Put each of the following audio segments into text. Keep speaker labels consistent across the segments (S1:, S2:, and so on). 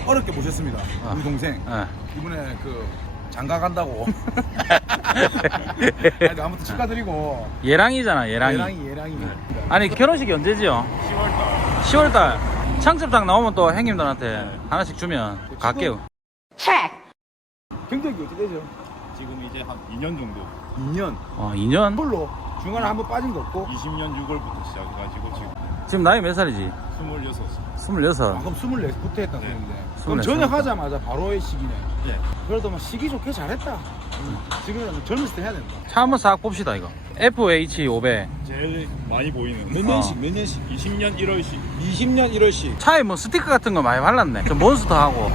S1: 어렵게 모셨습니다. 우리 동생. 이번에 그 장가 간다고. 아무튼 축하드리고.
S2: 예랑이잖아, 예랑이.
S1: 예랑이.
S2: 아니, 결혼식이 언제지요? 10월달. 창첩장 나오면 또 형님들한테 하나씩 주면 갈게요.
S1: 경력이 어떻게 되죠?
S3: 지금 이제 한 2년 정도.
S1: 2년.
S2: 2년?
S1: 홀로 중간에 한번 빠진 거 없고.
S3: 20년 6월부터 시작해가지고
S2: 지금 나이 몇 살이지?
S3: 26.
S2: 26.
S1: 그럼 24부터 했다 소리인데. 그럼
S2: 24.
S1: 전역하자마자 바로의 시기네.
S3: 예.
S1: 그래도 뭐 시기 좋게 잘했다. 지금은 젊었을 때 해야 된다.
S2: 차 한번 싹 봅시다, 이거. FH500.
S3: 제일 많이 보이는
S1: 몇 년씩, 몇 년씩?
S3: 20년 1월씩.
S1: 20년 1월씩.
S2: 차에 뭐 스티커 같은 거 많이 발랐네. 저 몬스터하고.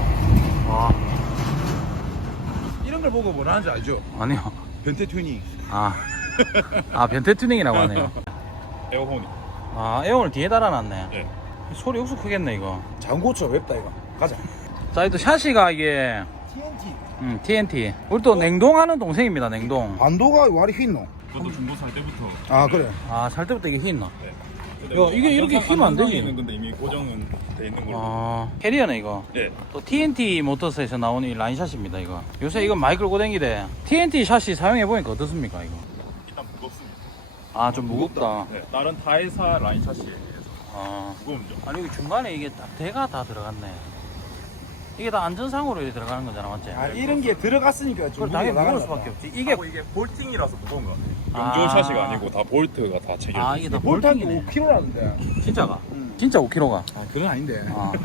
S1: 이런 걸 보고 뭐라 하는지 알죠?
S2: 아니요.
S1: 변태 튜닝.
S2: 변태 튜닝이라고 하네요.
S3: 에어호니.
S2: 에어를 뒤에 달아놨네.
S3: 예.
S2: 소리 옥수 크겠네, 이거.
S1: 장고쳐 웹다 이거. 가자.
S2: 자, 이 또 샤시가 이게,
S1: TNT.
S2: TNT. 우리 또 냉동하는 동생입니다, 냉동.
S1: 반도가 와리 휘노.
S3: 저도 중고 살 때부터.
S1: 아 그래.
S2: 살 때부터 이게 휘있나?
S3: 네.
S2: 야, 이게 이렇게 휘면 안 되지.
S3: 있는 건데 이미 고정은 돼 있는 걸로.
S2: 캐리어네, 이거.
S3: 예.
S2: 또 TNT 모터스에서 나오는 이 라인 샷입니다, 이거. 요새 이거 많이 끌고 다니대. TNT 샷이 사용해보니까 어떻습니까, 이거?
S3: 일단 무겁습니다.
S2: 좀 무겁다.
S3: 네. 다른 타회사 라인 샷시에 비해서 무거움죠.
S2: 아니, 여기 중간에 이게 딱 대가 다 들어갔네. 이게 다 안전상으로 이렇게 들어가는 거잖아, 맞지?
S1: 이런 게 들어갔으니까 좀
S2: 그걸 당연히 무거울
S1: 나가는
S2: 수밖에
S1: 거다.
S2: 없지.
S3: 이게 볼팅이라서 무거운 거 같아요. 용조 샷시가 아니고 다 볼트가 다 체결.
S2: 이게 다
S1: 볼트한 게
S2: 볼팅이네.
S1: 5kg라는데.
S2: 진짜가? 진짜 5kg가.
S1: 그건 아닌데.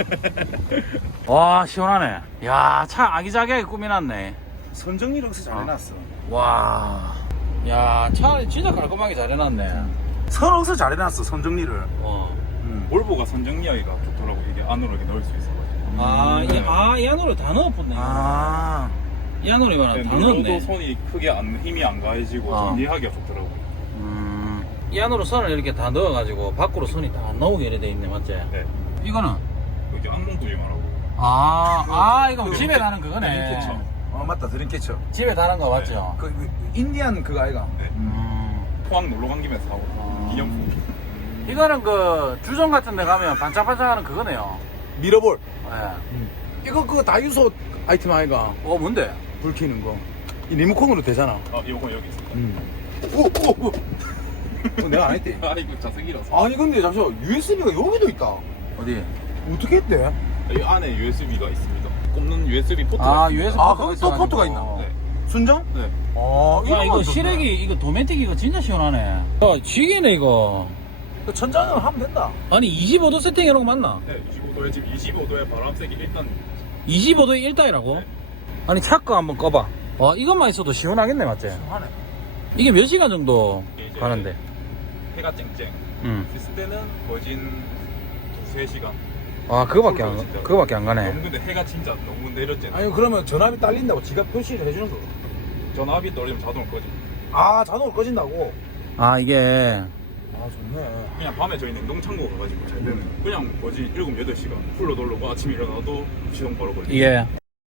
S2: 와, 시원하네. 야, 차 아기자기하게 꾸미놨네.
S1: 선정리를 여기서 잘 해놨어.
S2: 와. 야, 차 진짜 깔끔하게 잘 해놨네.
S1: 선 여기서 잘 해놨어, 선정리를.
S3: 볼보가 선정리하기가 좋더라고. 이게 안으로 이렇게 넣을 수 있어가지고.
S2: 이 안으로 다 넣어붙네. 이 안으로 이거는 다
S3: 눌러도
S2: 넣었네.
S3: 손이 크게 힘이 안 가해지고 정리하기가 좋더라고.
S2: 이 안으로 선을 이렇게 다 넣어가지고 밖으로 손이 다 안 나오게 이렇게 돼 있네, 맞지?
S3: 네.
S2: 이거는?
S3: 여기 안동두리말하고.
S2: 이거 집에 다는 그거네.
S3: 드림캐쳐.
S1: 맞다, 드림캐쳐.
S2: 집에 다는 거 맞죠?
S1: 그 인디안 그거 아이가.
S3: 네. 포항 놀러 간 김에 사고 기념품.
S2: 이거는 그 주점 같은 데 가면 반짝반짝하는 그거네요.
S1: 미러볼.
S2: 네.
S1: 이거 그거 다이소 아이템 아이가.
S2: 뭔데?
S1: 불 켜는 거. 이 리모컨으로 되잖아.
S3: 요거 여기 있습니다.
S1: 오. 내가 안 했대.
S3: 이거 자석이라서.
S1: 아니 근데 잠시만, USB가 여기도 있다.
S2: 어디?
S1: 어떻게 했대?
S3: 이 안에 USB가 있습니다. 꼽는 USB 포트가 있습니다.
S2: USB
S1: 거기 또 포트가 있나?
S3: 네.
S1: 순정?
S3: 네.
S2: 이거 시래기, 이거 도메틱 이거 진짜 시원하네. 지게네, 이거.
S1: 그 천장을 하면 된다.
S2: 아니, 25도 세팅해놓은 거 맞나?
S3: 네, 25도에 지금 25도에 바람색이 일단
S2: 25도에 1다이라고?
S3: 네.
S2: 아니, 차거 한번 꺼봐. 이것만 있어도 시원하겠네, 맞지?
S1: 하네.
S2: 이게 몇 시간 정도
S3: 이제
S2: 가는데?
S3: 해가 쨍쨍. 있을 때는 거진 2-3시간.
S2: 그거밖에 안 가네.
S3: 너무 근데 해가 진짜 너무 내렸잖아요.
S1: 아니 그러면 전압이 딸린다고 지가 표시를 해주는 거.
S3: 전압이 떨어지면 자동으로 꺼집니다.
S1: 자동으로 꺼진다고.
S2: 이게
S1: 좋네.
S3: 그냥 밤에 저희 냉동창고 가가지고 잘 때는 그냥 거진 7, 8시간 풀로 돌르고 아침에 일어나도 시동 바로 걸리고.
S2: 이게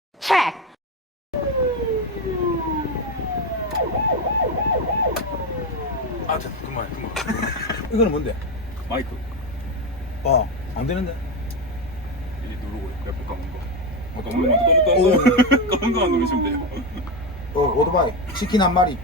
S3: 그만.
S1: 이거는 뭔데?
S3: 마이크
S1: 안 되는데?
S3: 이제 누르고 레포 검은 거만 누르시면 돼요.
S1: 오토바이 치킨 한 마리.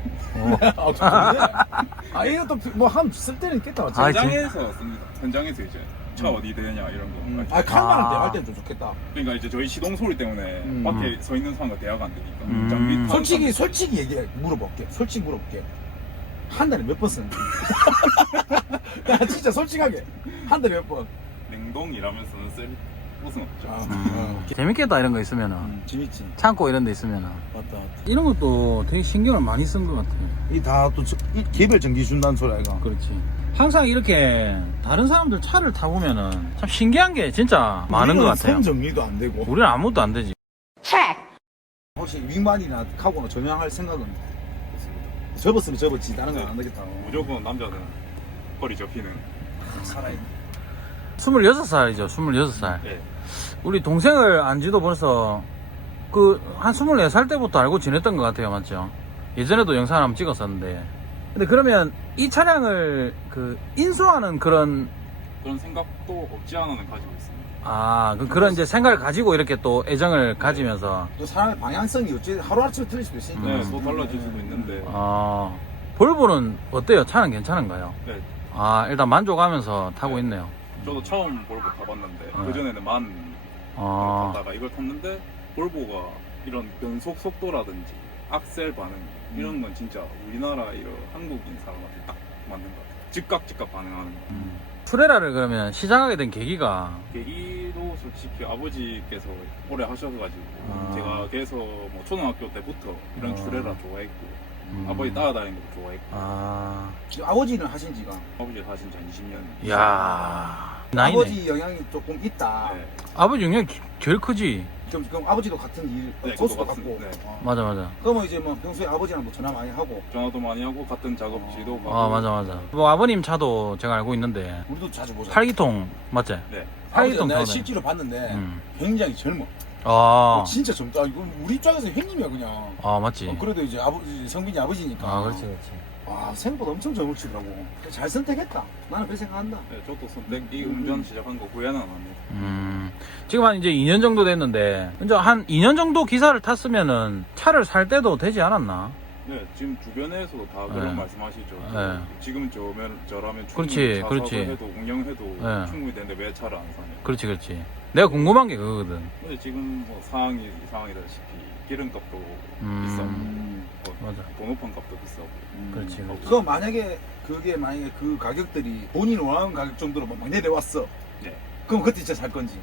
S1: 이것도 뭐쓸 때는 있겠다. 맞지?
S3: 현장에서 씁니다. 현장에서 이제 차 어디 되냐 이런 거.
S1: 카메라 대할 때는 좀 좋겠다.
S3: 그러니까 이제 저희 시동 소리 때문에 밖에 서 있는 사람과 대화가 안 되니까. 장비
S1: 솔직히 얘기해. 물어볼게. 한 달에 몇 번 쓰는지. 나 진짜 솔직하게. 한 달에 몇 번.
S3: 냉동이라면서는 쓸 곳은 없죠.
S2: 재밌겠다, 이런 거 있으면은.
S1: 재밌지.
S2: 창고 이런 데 있으면은.
S1: 맞다.
S2: 이런 것도 되게 신경을 많이 쓴 것 같아.
S1: 이 다 또 개별 전기 준다는 소리 아이가.
S2: 그렇지. 항상 이렇게 다른 사람들 차를 타보면은 참 신기한 게 진짜 많은 것 같아요.
S1: 선 정리도 안 되고.
S2: 우리는 아무것도 안 되지.
S1: 혹시 윙만이나 카고나 전향할 생각은? 접었으면 접었지. 다른 건 안 되겠다.
S3: 무조건 남자는 허리 접히는.
S1: 살아있네.
S2: 26살이죠, 26살.
S3: 예.
S2: 우리 동생을 안지도 벌써 한 24살 때부터 알고 지냈던 것 같아요, 맞죠? 예전에도 영상 한번 찍었었는데. 근데 그러면 이 차량을 인수하는 그런
S3: 생각도 없지 않아는 가지고 있습니다.
S2: 그런 이제 생각을 가지고 이렇게 또 애정을 가지면서.
S1: 또 사람의 방향성이 어찌 하루아침에 틀릴 수도 있으니까.
S3: 네, 또 달라질 수도 있는데.
S2: 볼보는 어때요? 차는 괜찮은가요?
S3: 네,
S2: 일단 만족하면서 타고
S3: 네.
S2: 있네요.
S3: 저도 처음 볼보 타봤는데
S2: 네.
S3: 그 전에는 만 타다가 이걸 탔는데 볼보가 이런 변속 속도라든지 악셀 반응 이런 건 진짜 우리나라 이런 한국인 사람한테 딱 맞는 것 같아요. 즉각 반응하는 거.
S2: 투레라를 그러면 시작하게 된 계기가
S3: 계기도 솔직히 아버지께서 오래 하셔가지고 제가 계속 뭐 초등학교 때부터 이런 주례라 좋아했고 아버지 따라다니는 것도 좋아했고
S1: 지금 아버지는 하신 지가.
S3: 아버지 사신 지 한 20년.
S2: 이야 나이네.
S1: 아버지 영향이 조금 있다.
S3: 네.
S2: 아버지 영향이 제일 크지.
S1: 그럼 아버지도 같은 일,
S3: 네,
S1: 고수도
S3: 저도
S1: 같고.
S3: 같은, 네.
S2: 맞아.
S1: 그러면 이제 뭐 평소에 아버지랑 뭐 전화 많이 하고.
S3: 전화도 많이 하고 같은 작업지도 가고.
S2: 맞아. 뭐 아버님 차도 제가 알고 있는데
S1: 우리도 자주 보자.
S2: 8기통 맞지?
S3: 네.
S2: 팔기통
S1: 내가
S2: 타네.
S1: 실제로 봤는데 굉장히 젊어. 진짜 젊다. 이건 우리 입장에서 형님이야 그냥.
S2: 맞지.
S1: 그래도 이제 아버지 성빈이 아버지니까.
S2: 그렇지.
S1: 와 생각보다 엄청 젊을 치더라고. 잘 선택했다. 나는 그렇게 생각한다.
S3: 네, 저도 선택 이 운전 시작한 거 후회는 안 합니다.
S2: 지금 한 이제 2년 정도 됐는데 이제 한 2년 정도 기사를 탔으면은 차를 살 때도 되지 않았나?
S3: 네, 지금 주변에서도 다
S2: 네.
S3: 그런 말씀하시죠.
S2: 네.
S3: 지금 저라면
S2: 그렇지,
S3: 충분히
S2: 그렇지.
S3: 차 사고 해도 운영해도
S2: 네.
S3: 충분히 되는데 왜 차를 안 사냐.
S2: 그렇지. 내가 궁금한 게 그거거든.
S3: 근데 지금 뭐 상황이다시피 기름값도 비싸고
S2: 맞아.
S3: 번호판 값도 비싸고.
S2: 그렇지.
S1: 그거 만약에 그 가격들이 본인이 원하는 가격 정도로 막 내려왔어.
S3: 네.
S1: 그럼 그때 진짜 살 건지.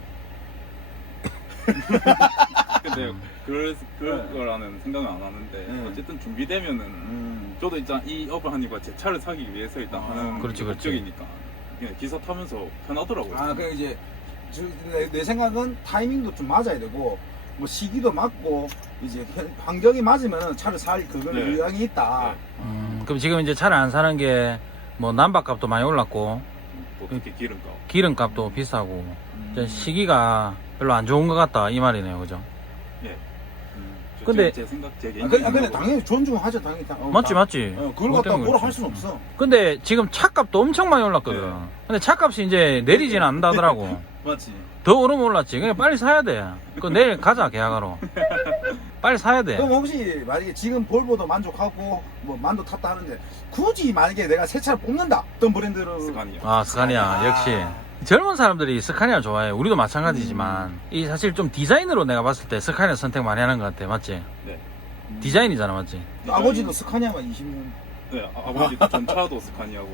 S3: 근데 그럴 거라는 생각은 안 하는데 어쨌든 준비되면은 저도 일단 이 업을 하니까 제 차를 사기 위해서 일단 하는
S2: 그렇지.
S3: 목적이니까 그냥 기사 타면서 편하더라고요.
S1: 그 이제 내 생각은 타이밍도 좀 맞아야 되고 뭐 시기도 맞고 이제 환경이 맞으면 차를 살 그건
S3: 네.
S1: 의향이 있다.
S2: 그럼 지금 이제 차를 안 사는 게 뭐 난방값도 많이 올랐고
S3: 또 특히 기름값.
S2: 기름값도 비싸고 이제 시기가 별로 안 좋은 것 같다 이 말이네요, 그죠?
S3: 예.
S2: 근데-
S3: 제 생각 제 개인.
S1: 근데 당연히 존중하죠 당연히.
S2: 맞지.
S1: 그걸
S2: 그것
S1: 갖다가
S2: 때문에
S1: 뭐라
S2: 그렇지.
S1: 할 수는 없어.
S2: 근데 지금 차값도 엄청 많이 올랐거든.
S3: 네.
S2: 근데 차값이 이제 내리지는 않는다더라고.
S1: 맞지.
S2: 더 오르면 올랐지. 그냥 빨리 사야 돼. 그 내일 가자 계약하러. 빨리 사야 돼.
S1: 그럼 혹시 만약에 지금 볼보도 만족하고 뭐 만도 탔다 하는데 굳이 만약에 내가 새 차를 뽑는다 어떤 브랜드를
S3: 스카니아.
S2: 스카니아 역시 젊은 사람들이 스카니아 좋아해. 우리도 마찬가지지만 이 사실 좀 디자인으로 내가 봤을 때 스카니아 선택 많이 하는 것 같아. 맞지?
S3: 네.
S2: 디자인이잖아, 맞지?
S1: 아버지도 스카니아가 20년.
S3: 네. 아버지 전차도 스카니아고.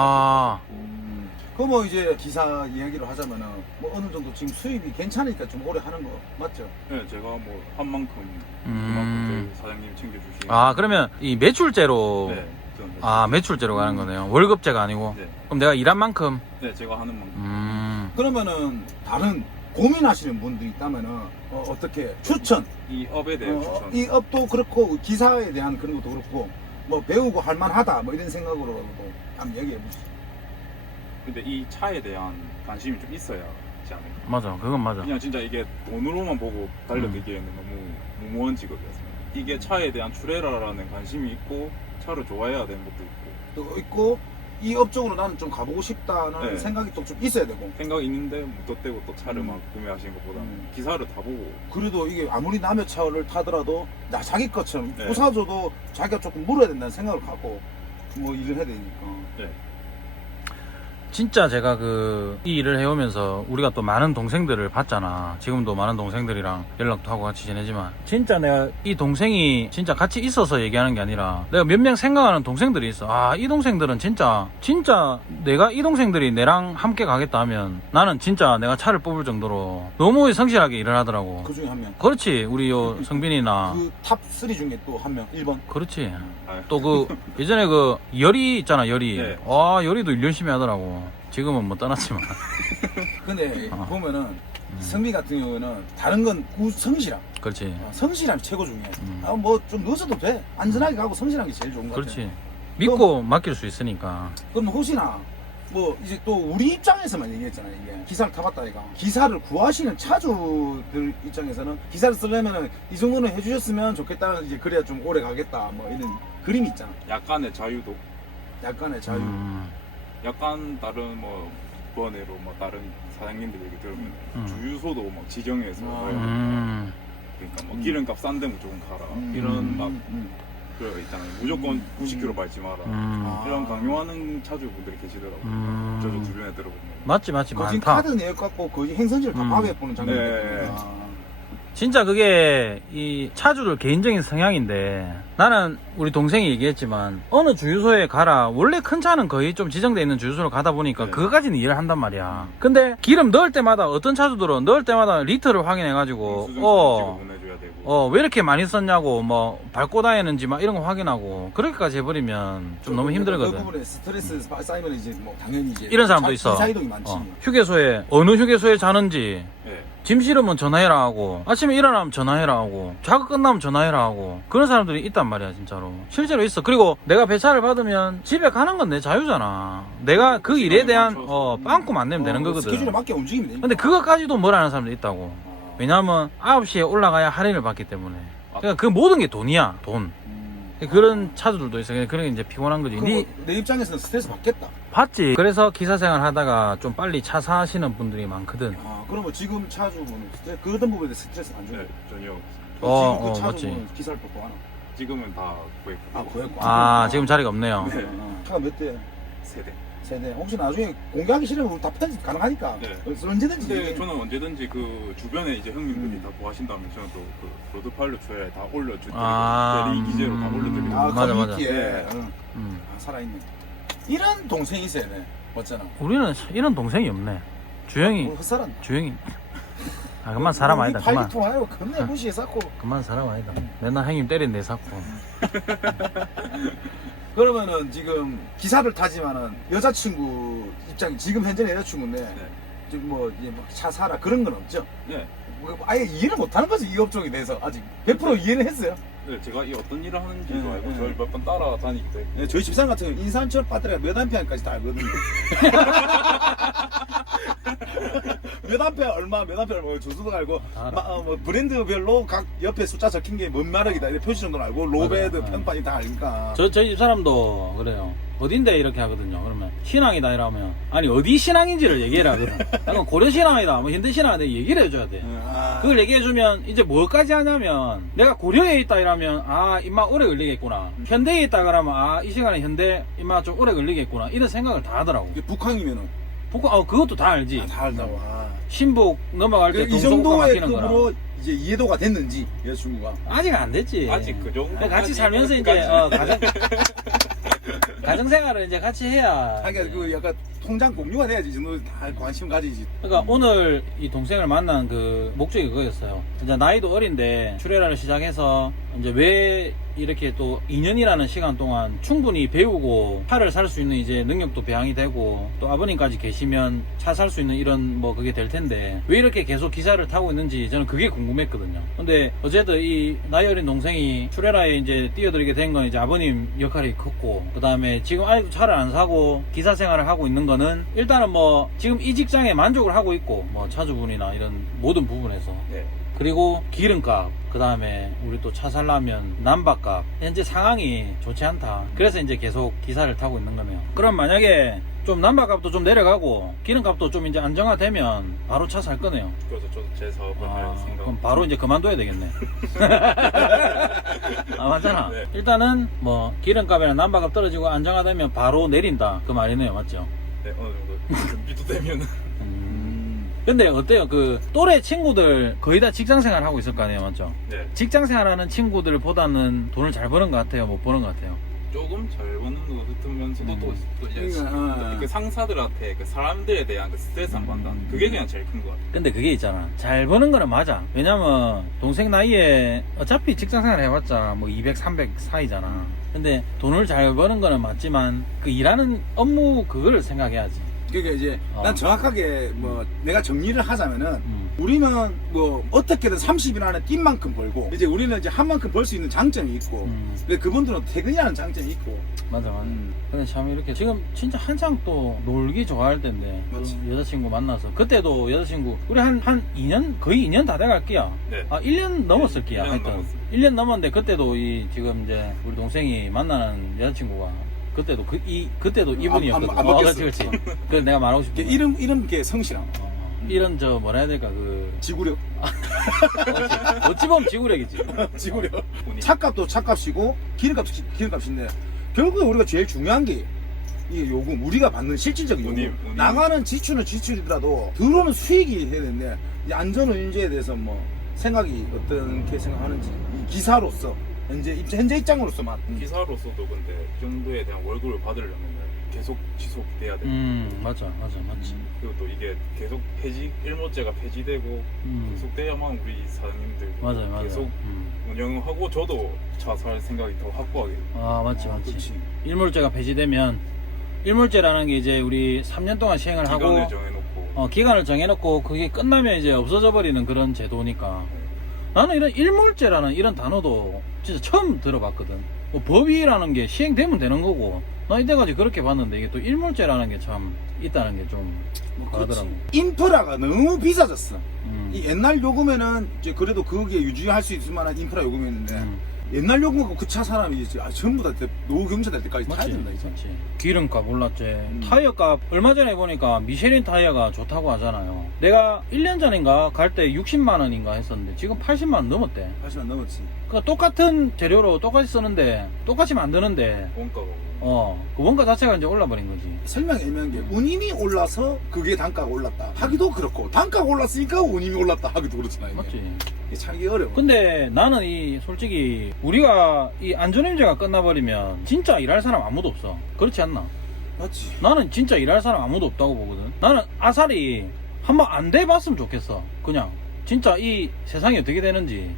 S1: 그럼 뭐 이제 기사 이야기로 하자면은 뭐 어느 정도 지금 수입이 괜찮으니까 좀 오래 하는 거 맞죠?
S3: 네. 제가 뭐 한 만큼
S2: 음.
S3: 그만큼 저희 사장님 챙겨주시고.
S2: 그러면 이 매출제로
S3: 네. 저는
S2: 매출제로 가는 거네요. 월급제가 아니고.
S3: 네.
S2: 그럼 내가 일한 만큼.
S3: 네. 제가 하는 만큼.
S1: 그러면은 다른 고민하시는 분들이 있다면은 어떻게 추천?
S3: 이 업에 대해 추천.
S1: 이 업도 그렇고 기사에 대한 그런 것도 그렇고 뭐 배우고 할만하다 뭐 이런 생각으로도 한번 얘기해 보시죠.
S3: 근데 이 차에 대한 관심이 좀 있어야 하지 않을까.
S2: 맞아, 그건 맞아.
S3: 그냥 진짜 이게 돈으로만 보고 달려들기에는 너무 무모한 직업이었어요. 이게 차에 대한 추레라라는 관심이 있고 차를 좋아해야 되는 것도 있고
S1: 또 있고 이 업 쪽으로 나는 좀 가보고 싶다는
S3: 네.
S1: 생각이 또 좀 있어야 되고.
S3: 생각이 있는데 무턱대고 또 차를 막 구매하시는 것보다는 기사를 타보고.
S1: 그래도 이게 아무리 남의 차를 타더라도 나 자기 것처럼
S3: 네.
S1: 부사줘도 자기가 조금 물어야 된다는 생각을 갖고 뭐 일을 해야 되니까.
S3: 네.
S2: 진짜 제가 이 일을 해오면서 우리가 또 많은 동생들을 봤잖아. 지금도 많은 동생들이랑 연락도 하고 같이 지내지만 진짜 내가 이 동생이 진짜 같이 있어서 얘기하는 게 아니라 내가 몇 명 생각하는 동생들이 있어. 이 동생들은 진짜 내가 이 동생들이 내랑 함께 가겠다 하면 나는 진짜 내가 차를 뽑을 정도로 너무 성실하게 일을 하더라고.
S1: 그 중에 한 명.
S2: 그렇지. 우리 요 성빈이나
S1: 그 탑 3 중에 또 한 명. 1번.
S2: 그렇지.
S3: 아유.
S2: 또 예전에 열이 있잖아, 열이.
S3: 네.
S2: 열이도 일 열심히 하더라고. 지금은 뭐 떠났지만.
S1: 근데 보면은 성비 같은 경우는 다른 건 성실함.
S2: 그렇지.
S1: 성실함이 최고 중요해. 뭐 좀 늦어도 돼. 안전하게 가고 성실한 게 제일 좋은 거 같아.
S2: 그렇지. 믿고 맡길 수 있으니까.
S1: 그럼 혹시나 뭐 이제 또 우리 입장에서만 얘기했잖아. 이게 기사를 타봤다 이가. 기사를 구하시는 차주들 입장에서는 기사를 쓰려면은 이 정도는 해주셨으면 좋겠다는 이제 그래야 좀 오래 가겠다. 뭐 이런 그림이 있잖아.
S3: 약간의 자유도.
S1: 약간의 자유.
S3: 약간 다른 뭐 번외로 막 다른 사장님들 얘기 들으면
S2: 음.
S3: 주유소도 막 지정해서 그러니까 뭐 기름값 싼데 무조건 가라 이런 막 그거 있잖아요. 무조건 90km 밟지 마라 이런 강요하는 차주분들이 계시더라고요. 저도 주변에 들어보면.
S2: 맞지
S1: 거진
S2: 많다.
S1: 카드 내갖고 거진 행선지를 다 파괴해보는 장면이
S3: 네.
S1: 있거든요.
S2: 진짜 그게 이 차주들 개인적인 성향인데 나는 우리 동생이 얘기했지만 어느 주유소에 가라 원래 큰 차는 거의 좀 지정돼 있는 주유소를 가다 보니까
S3: 네.
S2: 그거까지는 이해를 한단 말이야. 근데 기름 넣을 때마다 어떤 차주들은 넣을 때마다 리터를 확인해가지고
S3: 수증기 찍어 보내줘야 되고.
S2: 왜 이렇게 많이 썼냐고 뭐 밟고 다니는지 막 이런 거 확인하고 그렇게까지 해버리면 좀 너무
S1: 그
S2: 힘들거든.
S1: 부분에 스트레스 쌓이면 이제 뭐 당연히 이제
S2: 이런 사람도 있어.
S1: 기사이동이 많지.
S2: 휴게소에 어느 휴게소에 자는지
S3: 네.
S2: 짐 실으면 전화해라 하고 아침에 일어나면 전화해라 하고 작업 끝나면 전화해라 하고 그런 사람들이 있단 말이야 진짜로. 실제로 있어. 그리고 내가 배차를 받으면 집에 가는 건 내 자유잖아. 내가 그 일에 대한 빵꾸 안 내면 되는 거거든.
S1: 스케줄에 맞게 움직이면 되니까.
S2: 근데 그것까지도 뭐라는 사람들이 있다고. 왜냐하면 9시에 올라가야 할인을 받기 때문에. 그러니까 그 모든 게 돈이야 돈. 그런 차주들도 있어. 그런 게 이제 피곤한 거지.
S1: 내 입장에서는 스트레스 받겠다.
S2: 봤지. 그래서 기사 생활 하다가 좀 빨리 차 사시는 분들이 많거든.
S1: 그러면 지금 차주분은 그런 부분에 스트레스 안 줘요?
S3: 네, 전혀
S1: 지금 그
S2: 맞지.
S1: 차주분은 기사를 뽑고 하나?
S3: 지금은 다 구했고.
S1: 구했고.
S2: 지금 자리가 없네요.
S3: 네.
S1: 차가 몇 대야?
S3: 세대.
S1: 세대. 혹시 나중에 공개하기 싫으면 우리 다 편집 가능하니까.
S3: 네.
S1: 그래서 언제든지.
S3: 근데
S1: 얘기해.
S3: 저는 언제든지 그 주변에 이제 형님들이 다 구하신다면 저는 또 그 로드파일럿 조회에 다 올려줄 대리 기재로 다 올려드리고.
S2: 맞아.
S1: 커뮤니티에.
S3: 네.
S1: 살아있네. 이런 동생이 있어야네. 맞잖아.
S2: 우리는 이런 동생이 없네. 주영이
S1: 헛사람.
S2: 그만 사람 아니다. 그만.
S1: 파이통 하고 겁내 무시해 쌓고.
S2: 그만 사람 아니다. 맨날 형님 때린데 샀고.
S1: 그러면은 지금 기사를 타지만은 여자친구 입장 지금 현재는 여자친구인데
S3: 네.
S1: 지금 뭐 이제 차 사라 그런 건 없죠?
S3: 네.
S1: 아예 이해를 못하는 거지 이 업종에 대해서 아직 100% 이해는 했어요.
S3: 네, 제가 이 어떤 일을 하는지도
S1: 네,
S3: 알고
S1: 네.
S3: 저를 몇 번 따라다니기 때문에.
S1: 네, 저희 집사람 같은 경우 인산철 배터리가 몇 암페어까지 다 알거든요. 몇 암페어 얼마 주소도 알고 뭐 브랜드별로 각 옆에 숫자 적힌 게 뭔 마력이다 이렇게 표시 정도는 알고 로베드
S2: 맞아요.
S1: 평판이 다 알니까.
S2: 저희 집 사람도 그래요. 어딘데 이렇게 하거든요. 그러면 신앙이다 이러면 아니 어디 신앙인지를 얘기해라 그럼. 약간 고려 신앙이다 뭐 현대 신앙이다 얘기를 해줘야 돼. 그걸 얘기해주면 이제 뭐까지 하냐면 내가 고려에 있다 이러면 임마 오래 걸리겠구나. 현대에 있다 그러면 이 시간에 현대 임마 좀 오래 걸리겠구나 이런 생각을 다 하더라고.
S1: 이게 북한이면은
S2: 그것도 다 알지.
S1: 다 알다고.
S2: 신북 넘어갈 때
S1: 이
S2: 동서고가
S1: 정도의
S2: 바뀌는 거라.
S1: 급으로 이제 이해도가 됐는지 여자친구가.
S2: 아직 안 됐지.
S3: 아직 그 정도.
S2: 같이 살면서 이제 가정생활을 이제 같이 해야.
S1: 하긴 그 약간 통장 공유가 돼야지 이 정도 다 관심 가지지.
S2: 그러니까 오늘 이 동생을 만난 그 목적이 그거였어요. 이제 나이도 어린데 출애라를 시작해서 이제 왜 이렇게 또 2년이라는 시간 동안 충분히 배우고 차를 살 수 있는 이제 능력도 배양이 되고 또 아버님까지 계시면 차 살 수 있는 이런 뭐 그게 될 텐데 왜 이렇게 계속 기사를 타고 있는지 저는 그게 궁금했거든요. 근데 어쨌든 이 나이 어린 동생이 출애라에 이제 뛰어들게 된 건 이제 아버님 역할이 컸고 그 다음에 지금 아직도 차를 안 사고 기사 생활을 하고 있는 거는 일단은 뭐 지금 이 직장에 만족을 하고 있고 뭐 차주분이나 이런 모든 부분에서
S3: 네.
S2: 그리고 기름값 그 다음에 우리 또 차 살려면 난방값 현재 상황이 좋지 않다. 그래서 이제 계속 기사를 타고 있는 거네요. 그럼 만약에 좀 난방값도 좀 내려가고 기름값도 좀 이제 안정화되면 바로 차 살 거네요.
S3: 그래서 저도 제 사업을 할 생각.
S2: 그럼 바로 이제 그만둬야 되겠네. 맞잖아.
S3: 네.
S2: 일단은 뭐 기름값이나 난방값 떨어지고 안정화되면 바로 내린다 그 말이네요. 맞죠?
S3: 네, 어느 정도 준비도 되면.
S2: 근데 어때요? 그 또래 친구들 거의 다 직장 생활 하고 있을 거 아니에요, 맞죠?
S3: 네.
S2: 직장 생활하는 친구들보다는 돈을 잘 버는 것 같아요, 못 버는 것 같아요?
S3: 조금 잘 버는 것 같으면서도 또 이제
S1: 그러니까,
S3: 그 상사들한테 그 사람들에 대한 그 스트레스 안 받는다는 그게 그냥 제일 큰 것 같아요.
S2: 근데 그게 있잖아. 잘 버는 거는 맞아. 왜냐면 동생 나이에 어차피 직장 생활 해봤자 뭐 200, 300 사이잖아. 근데 돈을 잘 버는 거는 맞지만 그 일하는 업무 그거를 생각해야지.
S1: 그러니까 이제 난 정확하게 뭐 내가 정리를 하자면은 우리는 뭐 어떻게든 30이라는 뛴 만큼 벌고 이제 우리는 이제 한 만큼 벌 수 있는 장점이 있고 근데 그분들은 퇴근이라는 장점이 있고.
S2: 맞아. 근데 참 이렇게 지금 진짜 한창 또 놀기 좋아할 때인데
S1: 맞지.
S2: 여자친구 만나서 그때도 여자친구 우리 한 2년 거의 2년 다 돼갈 끼야.
S3: 네.
S2: 1년 넘었을 끼야.
S3: 1년
S2: 하여튼
S3: 넘었어요.
S2: 1년 넘었는데 그때도 이 지금 이제 우리 동생이 만나는 여자친구가 그때도 그때도 이분이었거든.
S1: 안 바뀌었어.
S2: 그렇지. 그래서 내가 말하고 싶은 건
S1: 이런 게 성실함.
S2: 이런 저 뭐라 해야 될까 그
S1: 지구력.
S2: 어찌 보면 지구력이지.
S1: 지구력. 차값도 차값이고 기름값인데 결국에 우리가 제일 중요한 게 이게 요금 우리가 받는 실질적인 요금.
S3: 운임.
S1: 나가는 지출은 지출이더라도 들어오는 수익이 해야 되는데 이 안전운임제에 대해서 뭐 생각이 어떻게 생각하는지 이 기사로서 현재 입장으로서만
S3: 기사로서도 근데 그 정도에 대한 월급을 받으려면 계속 지속돼야 돼.
S2: 맞지.
S3: 그리고 또 이게 계속 일모제가 폐지되고 계속돼야만 우리 사장님들
S2: 맞아요.
S3: 계속 운영하고 저도 차 살 생각이 더 확고하게.
S2: 아 맞지.
S1: 그렇지.
S2: 일몰제가 폐지되면 일몰제라는 게 이제 우리 3년 동안 시행을
S3: 기간을
S2: 하고
S3: 정해놓고
S2: 기간을 정해놓고 그게 끝나면 이제 없어져 버리는 그런 제도니까 나는 이런 일몰제라는 이런 단어도 진짜 처음 들어봤거든. 뭐 법이라는 게 시행되면 되는 거고 나 이때까지 그렇게 봤는데 이게 또 일몰제라는 게 참 있다는 게 좀 그러더라고.
S1: 인프라가 너무 비싸졌어. 이 옛날 요금에는 이제 그래도 그게 유지할 수 있을 만한 인프라 요금이었는데 옛날 요금하고 그 차 사람이 이제 전부 다 노후 경차 될 때까지 타야 된다 이제.
S2: 맞지. 기름값 올랐지. 타이어값 얼마 전에 보니까 미쉐린 타이어가 좋다고 하잖아요. 내가 1년 전인가 갈 때 60만 원인가 했었는데 지금 80만 원 넘었대.
S1: 80만 넘었지.
S2: 그러니까 똑같은 재료로 똑같이 쓰는데 똑같이 만드는데
S3: 원가가
S2: 그 원가 자체가 이제 올라버린 거지.
S1: 설명이 애매한 게 운임이 올라서 그게 단가가 올랐다 하기도 그렇고 단가가 올랐으니까 운임이 올랐다 하기도 그렇잖아. 이게.
S2: 맞지.
S1: 이게 참기 어려워.
S2: 근데 나는 이 솔직히 우리가 이 안전임제가 끝나버리면 진짜 일할 사람 아무도 없어. 그렇지 않나?
S1: 맞지.
S2: 나는 진짜 일할 사람 아무도 없다고 보거든. 나는 아사리 한번 안 돼봤으면 좋겠어. 그냥 진짜 이 세상이 어떻게 되는지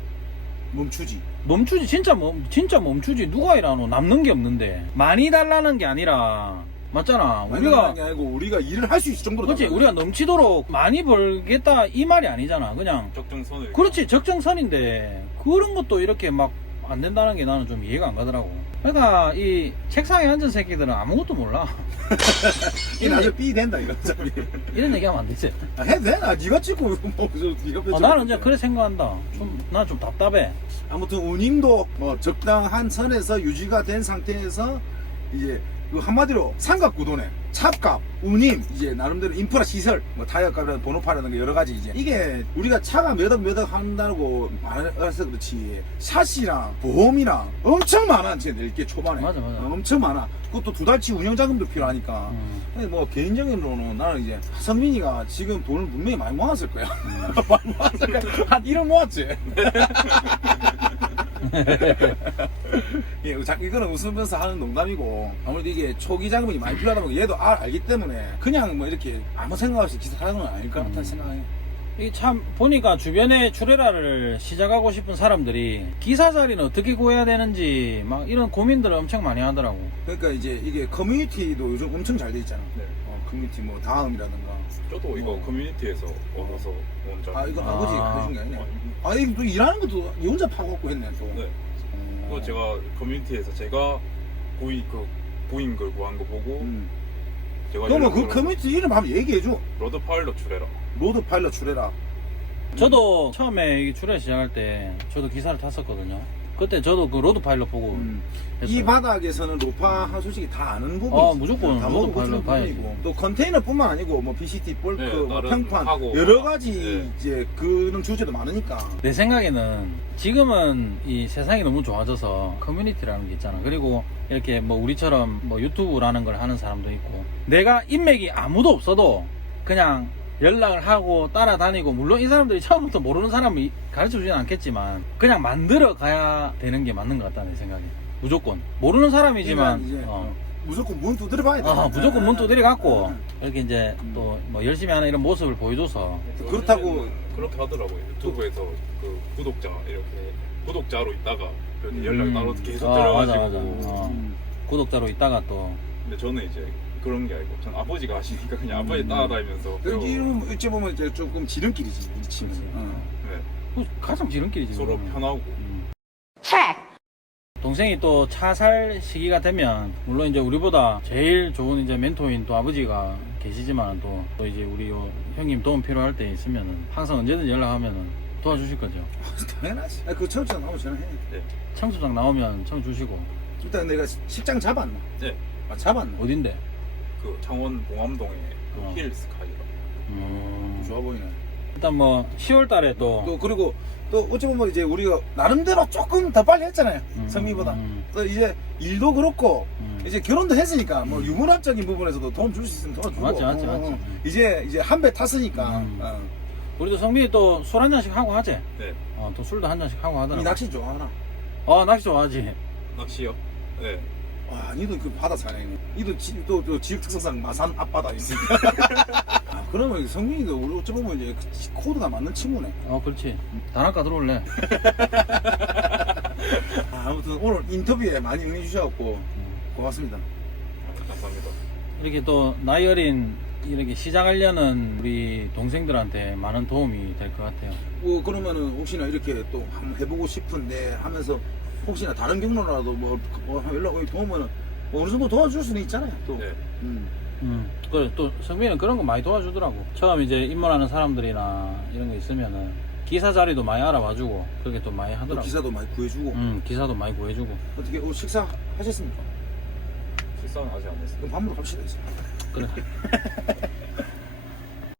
S1: 멈추지.
S2: 멈추지. 진짜 멈추지. 누가 일하노? 남는 게 없는데 많이 달라는 게 아니라 맞잖아.
S1: 우리가 게 아니고 우리가 일을 할 수 있을 정도로.
S2: 그렇지.
S1: 달라요.
S2: 우리가 넘치도록 많이 벌겠다 이 말이 아니잖아. 그냥
S3: 적정선을.
S2: 그렇지. 적정선인데 그런 것도 이렇게 막 안 된다는 게 나는 좀 이해가 안 가더라고. 그러니까 이 책상에 앉은 새끼들은 아무것도 몰라.
S1: 이 나중에 삐 된다 이거 어차피.
S2: 이런 얘기하면 안 되지.
S1: 해도 돼? 네가 찍고 네가
S2: 나는 이제 그래 생각한다. 난 좀 답답해.
S1: 아무튼 운임도 뭐 적당한 선에서 유지가 된 상태에서 이제 그 한마디로 삼각구도네. 차값, 운임, 이제 나름대로 인프라 시설, 뭐 타이어값이나 번호판이라든가 여러 가지 이제 이게 우리가 차가 몇 억 한다고 말해서 그렇지 샷이랑 보험이랑 엄청 많아. 이제 낼게 초반에.
S2: 맞아.
S1: 엄청 많아. 그것도 2달치 운영자금도 필요하니까. 근데 뭐 개인적으로는 나는 이제 성민이가 지금 돈을 분명히 많이 모았을 거야. 많이 모았을 거야. 한 1억 모았지. 예, 이거는 웃으면서 하는 농담이고 아무래도 이게 초기 자금이 많이 필요하다 보니까 얘도 알기 때문에 그냥 뭐 이렇게 아무 생각 없이 기사하는 건 아닐 것 같다는 생각해.
S2: 이 참 보니까 주변에 출애라를 시작하고 싶은 사람들이 기사 자리는 어떻게 구해야 되는지 막 이런 고민들을 엄청 많이 하더라고.
S1: 그러니까 이제 이게 커뮤니티도 요즘 엄청 잘 돼 있잖아.
S3: 네.
S1: 커뮤니티 뭐 다음이라든가.
S3: 저도 이거 커뮤니티에서 얻어서 온 적.
S1: 아 이건 아버지가 해준 게 아니네.
S3: 아,
S1: 아 이거 또 일하는 것도 이 혼자 파갖고 했네 또.
S3: 네. 그거 제가 커뮤니티에서 제가 보인 걸 구한 거 보고 제가
S1: 너뭐 그
S3: 연락을
S1: 커뮤니티 이름 한번 얘기해줘.
S3: 로드 파일럿 출해라.
S1: 로드 파일럿 출해라.
S2: 저도 처음에 이 출애 시작할 때 저도 기사를 탔었거든요. 그때 저도 그 로드 파일럿 보고
S1: 이
S2: 했어요.
S1: 바닥에서는 로파 솔직히 다 아는 부분이
S2: 무조건
S1: 다
S2: 로드
S1: 먹어보시는
S2: 파일럿
S1: 부분이고 또 컨테이너뿐만 아니고 뭐 BCT, 볼크,
S3: 네,
S1: 뭐
S3: 다른
S1: 평판
S3: 하고
S1: 여러 가지
S3: 네.
S1: 이제 그런 주제도 많으니까.
S2: 내 생각에는 지금은 이 세상이 너무 좋아져서 커뮤니티라는 게 있잖아. 그리고 이렇게 뭐 우리처럼 뭐 유튜브라는 걸 하는 사람도 있고 내가 인맥이 아무도 없어도 그냥 연락을 하고 따라다니고 물론 이 사람들이 처음부터 모르는 사람을 가르쳐주진 않겠지만 그냥 만들어 가야 되는 게 맞는 것 같다 내 생각에. 무조건 모르는 사람이지만
S1: 이제 무조건 문 두드려 봐야 돼.
S2: 무조건 문 두드려 갖고 이렇게 이제 또 뭐 열심히 하는 이런 모습을 보여줘서
S1: 그렇다고
S3: 그렇게 하더라고요. 유튜브에서 그 구독자로 있다가 그렇게 연락 따로 계속 들어가지고.
S2: 맞아. 구독자로 있다가 또
S3: 근데 저는 이제 그런 게 아니고 전 아버지가 하시니까 그냥 아버지 따라다니면서
S1: 여기 이름 어찌 보면 이제 조금 지름길이지 우리 치면.
S3: 네,
S2: 가장 지름길이지.
S3: 서로
S2: 그거는.
S3: 편하고.
S2: 동생이 또 차 살 시기가 되면 물론 이제 우리보다 제일 좋은 이제 멘토인 또 아버지가 계시지만 또 이제 우리 요 형님 도움 필요할 때 있으면은 항상 언제든지 연락하면은 도와주실 거죠.
S1: 당연하지. 그 청첩장 나오면 전화해.
S2: 청소장 나오면 청 주시고
S1: 일단 내가 식장 잡았나?
S3: 네.
S1: 아, 잡았나?
S2: 어딘데?
S3: 그 창원 봉암동에 그
S2: 어.
S3: 힐스카이라.
S1: 좋아 보이네.
S2: 일단 뭐 10월 달에
S1: 또 그리고 또 어찌 보면 이제 우리가 나름대로 조금 더 빨리 했잖아요. 성미보다. 또 이제 일도 그렇고 이제 결혼도 했으니까 뭐 유문학적인 부분에서도 도움 줄 수 있으면 도와주고.
S2: 맞지.
S1: 이제 한 배 탔으니까.
S2: 우리도 성민이 또 술 한 잔씩 하고 하지?
S3: 네.
S2: 또 술도 한 잔씩 하고
S1: 이
S2: 하더라고.
S1: 낚시 좋아하나?
S2: 낚시 좋아하지.
S3: 낚시요? 네.
S1: 와, 니도 그 바다 사냥이네. 니도 또 지역 특성상 마산 앞바다 있으니까. 아, 그러면 성민이도 우리 어찌 보면 이제 코드가 맞는 친구네.
S2: 그렇지. 단학가 들어올래.
S1: 아무튼 오늘 인터뷰에 많이 응해주셔갖고 고맙습니다.
S3: 감사합니다.
S2: 이렇게 또 나이 어린 이렇게 시작하려는 우리 동생들한테 많은 도움이 될 것 같아요.
S1: 그러면은 혹시나 이렇게 또 한번 해보고 싶은데 하면서 혹시나 다른 경로라도 뭐 연락 오게 도우면은 어느 정도 도와줄 수는 있잖아요. 또.
S3: 네.
S2: 그래, 또 성민이는 그런 거 많이 도와주더라고. 처음 이제 입문하는 사람들이나 이런 거 있으면은 기사 자리도 많이 알아봐주고 그렇게 또 많이
S1: 또
S2: 하더라고.
S1: 기사도 많이 구해주고.
S2: 기사도 많이 구해주고.
S1: 어떻게 오늘 식사 하셨습니까?
S3: 식사는 아직 안 했어요.
S1: 그럼 밥 먹으러 갑시다 이제.
S2: 그래.